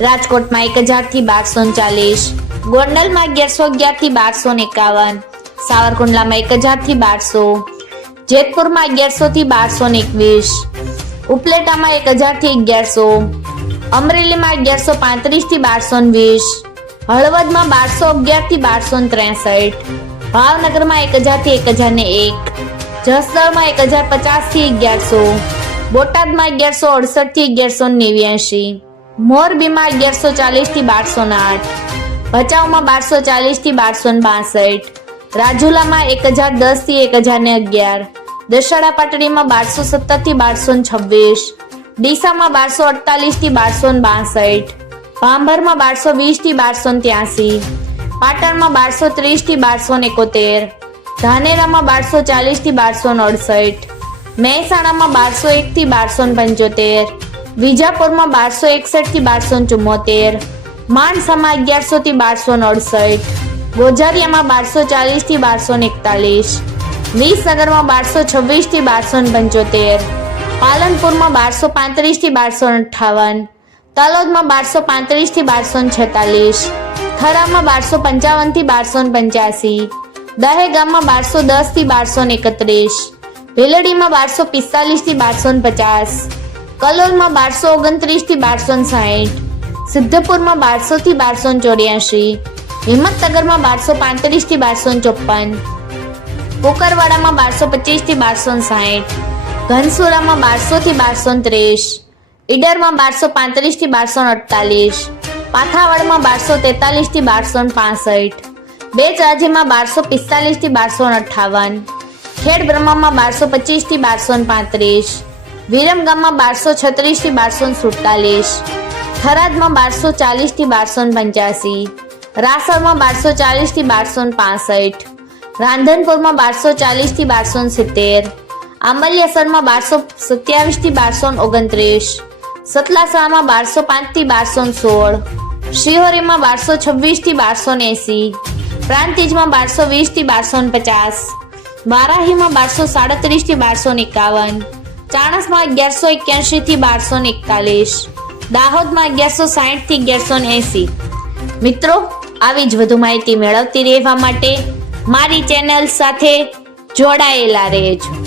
રાજકોટમાં એક હજારથી બારસો ચાલીસ, ગોંડલમાં અગિયારસો અગિયારથી બારસો એકાવન, સાવરકુંડલામાં એક હજારથી બારસો, જેતપુરમાં અગિયારસો થી બારસો એકવીસ, ઉપલેટામાં એક હજારથી અગિયારસો, અમરેલીમાં અગિયારસો પાંત્રીસથી બારસો વીસ, હળવદમાં બારસો અગિયારથી બારસો ત્રેસઠ, ભાવનગરમાં એક હજારથી એક હજાર ને એક, જસદણમાં એક હજાર પચાસથી અગિયારસો, બોટાદમાં અગિયારસો અડસઠથી અગિયારસો નેવ્યાશી મોરબીમાં અગિયારસો ચાલીસથી બારસો આઠ ભચાઉમાં બારસો ચાલીસથી બારસો બાસઠ. રાજુલામાં એક હજાર દસથી એક હજાર ને અગિયાર. દશાડા પાટડીમાં બારસો સત્તરથી બારસો છવ્વીસ. ડીસામાં બારસો અડતાલીસથી બારસો બાસઠ. ભાંભરમાં બારસો વીસથી બારસો ત્યાસી. પાટણમાં બારસો ત્રીસથી બારસો એકોતેર. ધાનેરામાં બારસો ચાલીસથી બારસો અડસઠ. મહેસાણામાં બારસો એક થી બારસો પંચોતેર. વિજાપુરમાં બારસો એકસઠથી બારસો ચુમ્મોતેર માણસામાં અગિયારસો થી બારસો અડસઠ ગોજારિયામાં બારસો ચાલીસથી બારસો એકતાલીસ, વિસનગરમાં બારસો છવ્વીસથી બારસો પંચોતેર, પાલનપુરમાં બારસો પાંત્રીસથી બારસો અઠાવન તલોદમાં બારસો પાંત્રીસથી બારસો છેતાલીસ, થરામાં બારસો પંચાવનથી બારસો પંચ્યાસી, દહેગામમાં બારસો દસથી બારસો એકત્રીસ, ભીલડીમાં બારસો પિસ્તાલીસથી બારસો પચાસ કલોલમાં બારસો ઓગણત્રીસથી બારસો સાઠ સિદ્ધપુરમાં બારસો થી બારસો ચોર્યાસી હિંમતનગરમાં બારસો પાંત્રીસથી બારસો ચોપન કોકરવાડામાં બારસો પચીસથી બારસો સાઠ ઘનસુરામાં બારસો થી બારસો ત્રીસ, ઈડરમાં બારસો પાંત્રીસથી બારસો અડતાલીસ, પાથાવાડમાં બારસો તેતાલીસથી બારસો પાસઠ, બેચરાજીમાં બારસો પિસ્તાલીસથી બારસો અઠાવન ખેડ બ્રહ્મામાં બારસો પચીસથી બારસો પાંત્રીસ વિરમગામમાં બારસો છત્રીસથી બારસો સુડતાલીસ, થરાદમાં બારસો ચાલીસથી બારસો પંચ્યાસી રાસરમાં બારસો ચાલીસથી બારસો પાસઠ, રાંધનપુરમાં બારસો ચાલીસથી બારસો સિત્તેર, આંબલિયાસરમાં બારસો સત્યાવીસથી બારસો ઓગણત્રીસ સતલાસરામાં બારસો પાંચથી બારસો સોળ શિહોરીમાં બારસો છવ્વીસથી બારસો એસી, પ્રાંતિજમાં બારસો વીસથી બારસો પચાસ, વારાહીમાં બારસો સાડત્રીસથી બારસો એકાવન ચાણસમાં અગિયારસો એક્યાસી થી બારસો એકતાલીસ. દાહોદમાં અગિયારસો સાહીઠથી અગિયારસો એસી. મિત્રો, આવી જ વધુ માહિતી મેળવતી રહેવા માટે મારી ચેનલ સાથે જોડાયેલા રહેજો.